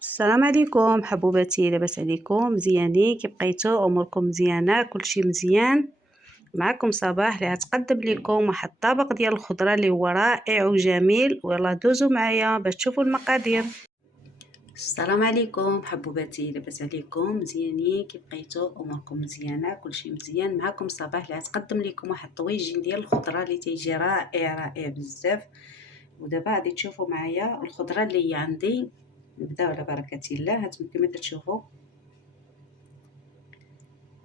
السلام عليكم حبوباتي، لاباس عليكم؟ مزيانين؟ كي بقيتو؟ اموركم مزيانه؟ كلشي مزيان؟ معكم صباح اللي غتقدم لكم واحد الطبق ديال الخضره اللي هو رائع وجميل. ويلا دوزو معايا باش تشوفوا المقادير. السلام عليكم حبوباتي، لاباس عليكم؟ مزيانين؟ كي بقيتو؟ اموركم مزيانه؟ كلشي مزيان؟ معكم صباح اللي غتقدم لكم واحد الطويجين ديال الخضره اللي تيجي رائع بزاف. ودابا غادي تشوفوا معايا الخضره اللي هي عندي. نبداو على بركه الله. هانتوما كما تشوفوا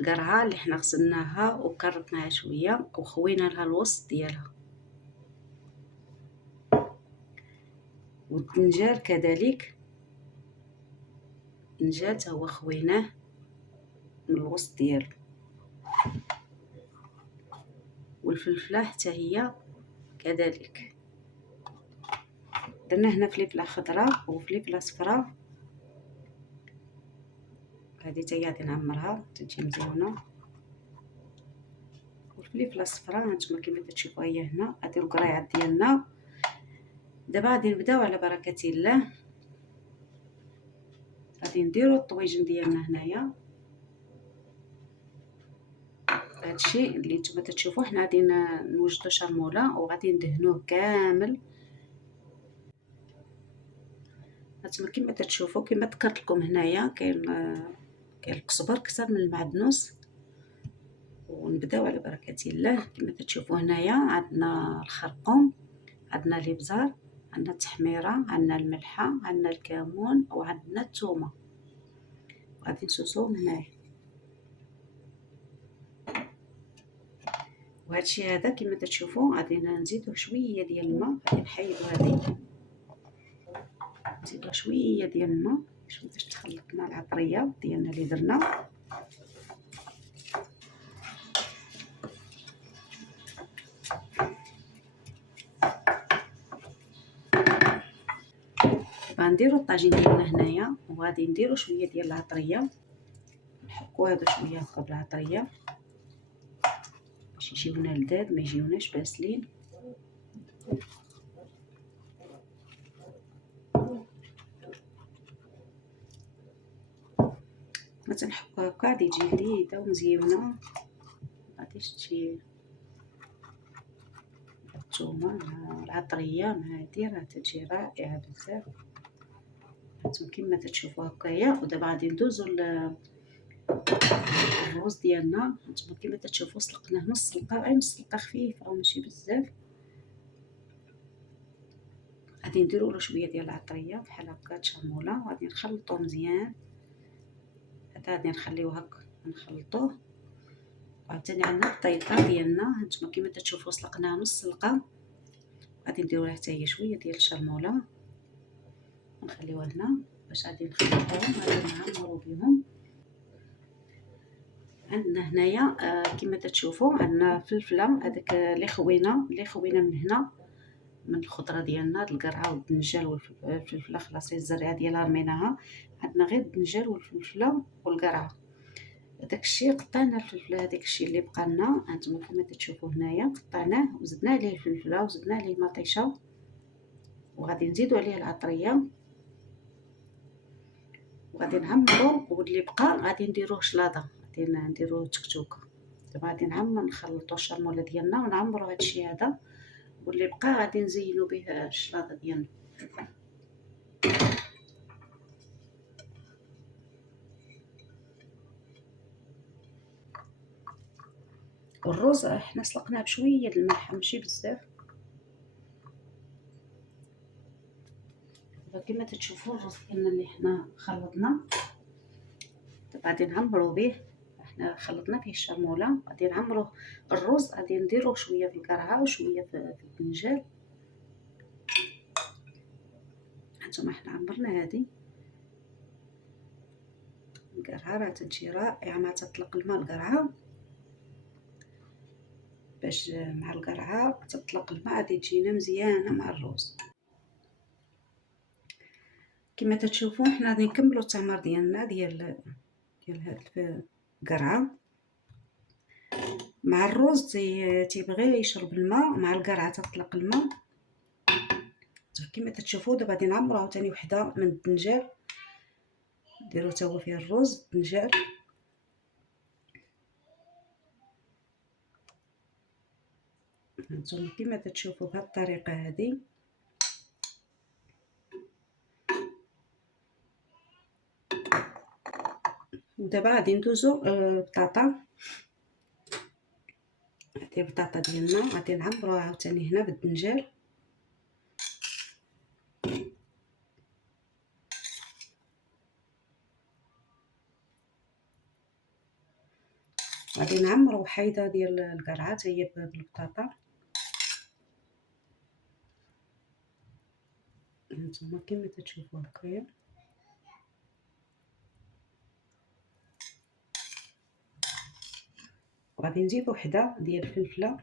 القرعه اللي حنا غسلناها وكرطناها شويه وخوينا لها الوسط ديالها، والدنجال كذلك، الدنجال حتى هو خويناه من الوسط ديالو، والفلفله حتى هي كذلك. درنا هنا فلفله خضراء وفلفله صفراء، هذه حتى هي غادي نعمرها تجي مزيونه. والفلفله الصفراء هانتوما كما تشوفوا هي هنا. هذه القريعات ديالنا. دابا غادي نبداو على بركه الله. غادي نديرو الطويجن ديالنا هنايا. هادشي اللي نتوما تشوفوا حنا غادي نوجدو شرموله وغادي ندهنوه كامل. هانتوما كما تشوفوا كما ذكرت لكم هنايا كاين القزبر كثر من المعدنوس. ونبداو على بركه الله. كما تشوفوا هنايا عندنا الخرقوم، عندنا الابزار، عندنا التحميره، عندنا الملحه، عندنا الكمون، وعندنا الثومه. غادي نسوسوهم هنايا. وهادشي هذا كما تشوفوا غادي نزيدو شويه ديال الماء. غادي نحيدو هذه، نزيدو شويه ديال الماء باش تخلط مع العطريه ديالنا اللي درنا. غنديرو الطاجين ديالنا هنايا وغادي نديرو شويه ديال العطريه، نحكو هادو شويه هكا بالعطريه باش يجيونا لذاذ، ما يجيوناش باسلين. ما تنحكو هكا غادي تجي لذيذه ومزيونه. غادي تجي الثومه مع العطريه مع هادي راه تجي رائعه بزاف. هانتوما كما تشوفوا هكايا. ودابا غادي ندوزو الرز ديالنا. هانتوما كما تشوفوا سلقناه نص سلقه، غير نص سلقه خفيفه وماشي بزاف. غادي نديرو له شويه ديال العطريه بحال هكا تشرموله وغادي نخلطوه مزيان. هذا غادي نخليوه هكا نخلطوه. وعاوتاني عندنا الطيطه ديالنا. هانتوما كما تشوفوا سلقناها نص سلقه. غادي نديرو لها حتى هي شويه ديال الشرموله ونخليوها هنا باش غادي نخلطوهم. غادي نعمرو بهم. عندنا هنايا كما تشوفوا عندنا فلفله هذاك اللي خوينا من هنا من الخضره ديالنا، القرعه والدنجال والفلفله. خلاص الزريعه ديالها رميناها. عندنا غير الدنجال والفلفله والقرعه. داكشي قطعنا الفلفله، هذاك الشيء اللي بقى لنا. هانتوما كما تشوفوا هنايا قطعناه وزدنا عليه الفلفله وزدنا عليه مطيشه وغادي نزيدوا عليه العطريه وغادي نعمرو. واللي بقى غادي نديروه شلاضه، غادي نديروه تكتوكه. دابا غادي نعمر نخلطوا الشرموله ديالنا ونعمروا هادشي هذا، واللي بقى غادي نزينوا به الشلاضه ديالنا. والرز حنا سلقناه بشويه د الملح ماشي بزاف. دابا كما تشوفوا الرز ديالنا اللي حنا خلطنا دابا غادي نعمروا به. حنا خلطنا فيه الشرموله، غادي نعمروه الرز. غادي نديروه شويه في القرعه وشويه في الدنجال. هانتوما حنا عمرنا هذه القرعه راه تجي رائعه مع تطلق الماء. القرعه باش مع القرعه تطلق الماء غادي تجينا مزيانه مع الرز. كما تشوفوا حنا غادي نكملوا التمر ديالنا ديال هاد القرعه مع الرز. تيبغي يشرب الماء مع القرعه تطلق الماء. كما تشوفوا دابا غادي نعمروا عاوتاني وحده من الدنجال نديرو تا هو فيه الرز الدنجال. هانتوما كيما تشوفوا بهاد الطريقه هذه. ودابا غادي ندوزو البطاطا. هذه البطاطا ديالنا غادي نعمروها عاوتاني هنا بالدنجال. غادي نعمرو حيده ديال القرعه حتى هي بالبطاطا. هانتوما كيما تشوفوا هكايا. وغادي نزيد وحده ديال الفلفله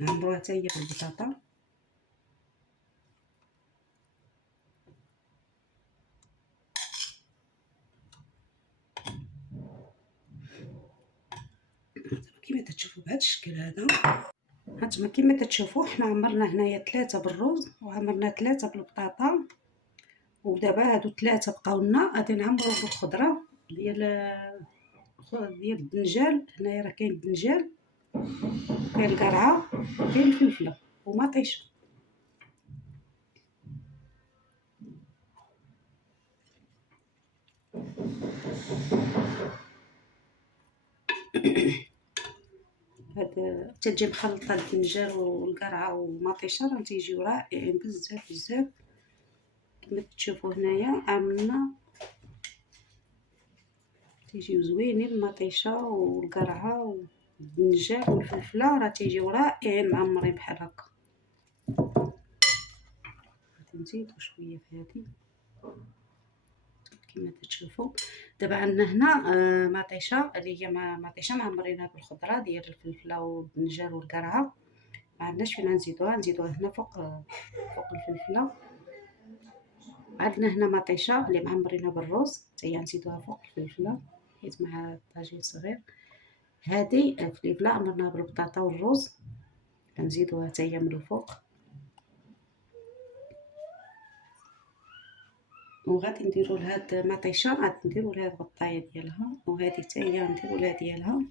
نعمروها حتى هي بالبطاطا. كيما تشوفوا بهذا الشكل هذا. هانتوما كيما تشوفوا حنا عمرنا هنايا 3 بالرز وعمرنا 3 بالبطاطا. ودابا هادو 3 بقاو لنا غادي نعمرو بالخضره ديال الدنجال. هنايا راه كاين الدنجال، كاين القرعه، كاين الفلفله ومطيشه. هاد تجي مخلطه الدنجال والقرعه ومطيشه راه تيجيو رائعين بزاف بزاف. كما تشوفوا هنايا عملنا تيجيو زوينين المطيشه والقرعه والدنجال والفلفله راه تيجيو رائعين معمرين بحال هكا. غادي نزيدو شويه في هذه كما تشوفوا. دابا عندنا هنا مطيشه اللي هي مطيشه معمرينها بالخضره ديال الفلفله والدنجال والقرعه. ما عندناش فين نزيدوها هنا فوق الفلفله. عندنا هنا مطيشه اللي معمرينها بالرز حتى هي نزيدوها فوق الفلفله حيت مع الطاجين صغير. هذه الفلفله عمرناها بالبطاطا والرز كنزيدوها حتى هي من الفوق. وغادي نديرو لهاد مطيشه غادي نديرو لها الغطايه ديالها، وهذه حتى هي نديرو لها ديالها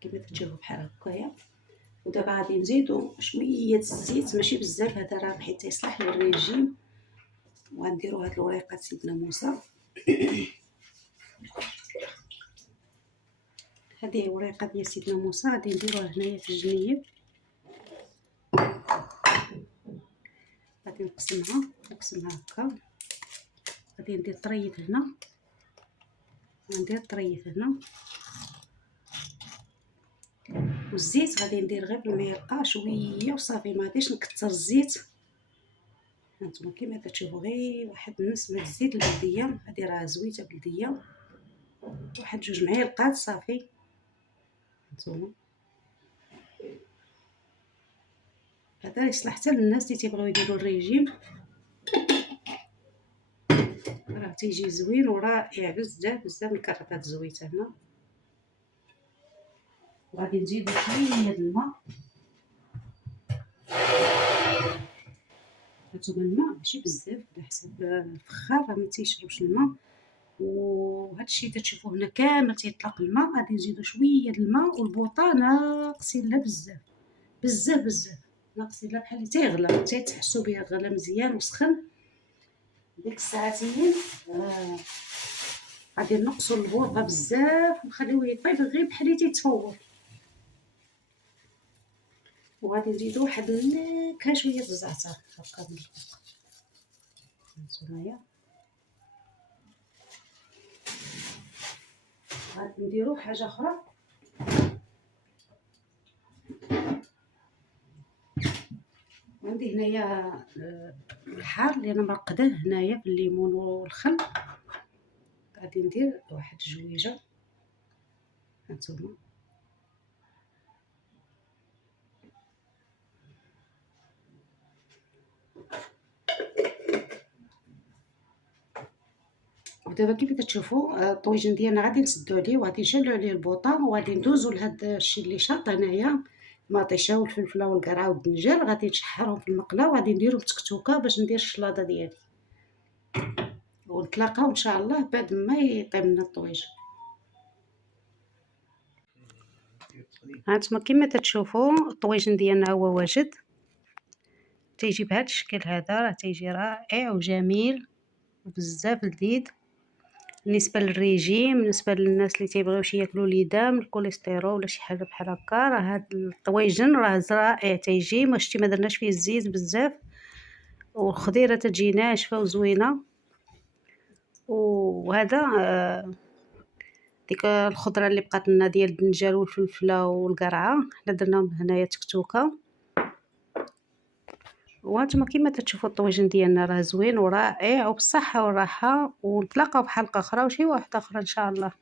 كما تشوفوا بحال هكايا. ودابا غادي نزيدو شويه الزيت ماشي بزاف، هذا راه حيت يصلح للريجيم. وغنديرو هاد الوريقات سيدنا موسى. هذه وريقه ديال سيدنا موسى غادي نديروها هنايا في الجنيب. غادي نقسمها هكا. غادي ندير طريف هنا وندير طريف هنا. والزيت غادي ندير غير بالمعلقه شويه وصافي، ما غاديش نكثر الزيت. هانتوما كيما تشوفوا غير واحد النص من الزيت البلديه، هذه راه زويته بلديه، واحد 2 معالق صافي. هانتوما هذا يصلح حتى للناس اللي تيبغيو يديروا الريجيم، راه تيجي زوين ورائع بزاف بزاف. نكرر هاد الزويته هنا. وغادي نزيدو شويه الماء. هانتوما الماء ماشي بزاف على حسب الفخار راه ما تيشربش الماء. وهذا الشيء تشوفوه هنا كامل تيطلق الماء. غادي نزيدو شويه الماء والبوطه ناقصين لا بزاف بزاف بزاف، ناقصين لا بحال تيغلى تحسوا به غلى مزيان وسخن. ديك الساعتين غادي نقصوا البوطه بزاف ونخليوه يطيب غير بحال تيتفور. وغادي نزيدو واحد النكهه شويه الزعتر هكا من الفوق. هانتوما غادي نديرو حاجه اخرى. عندي هنايا الحار اللي انا مرقداه هنايا بالليمون والخل. غادي ندير واحد جويجه. هانتوما ودابا كيف تشوفوا الطويجن ديالنا غادي نسدو عليه وغادي نشعلو عليه البوطه وغادي ندوزو لهاد الشيء اللي شاط هنايا المطيشه والفلفله والقرعه والدنجال. غادي نشحرهم في المقله وغادي نديرهم تكتوكه باش ندير الشلاضه ديالي. ونتلاقاو ان شاء الله بعد ما يطيب لنا الطويج. هانتوما كما تتشوفوا الطويجن ديالنا هو واجد، تيجي بهذا الشكل هذا، راه تيجي رائع وجميل وبزاف لذيذ بالنسبه للريجيم، بالنسبه للناس اللي تيبغيوش ياكلوا ليدام الكوليسترول ولا شي حاجه بحال هكا، راه هاد الطويجن راه رائع تيجي. ما شتي ما درناش فيه الزيت بزاف، والخضيره تتجي ناشفه وزوينه. وهذا ديك الخضره اللي بقات لنا ديال الدنجال والفلفله والقرعه حنا درناهم هنايا تكتوكه. وانتم كما تشوفوا الطويجن ديالنا راه زوين ورائع وبالصحه والراحه، ونتلاقاو بحلقه اخرى وشي واحده اخرى ان شاء الله.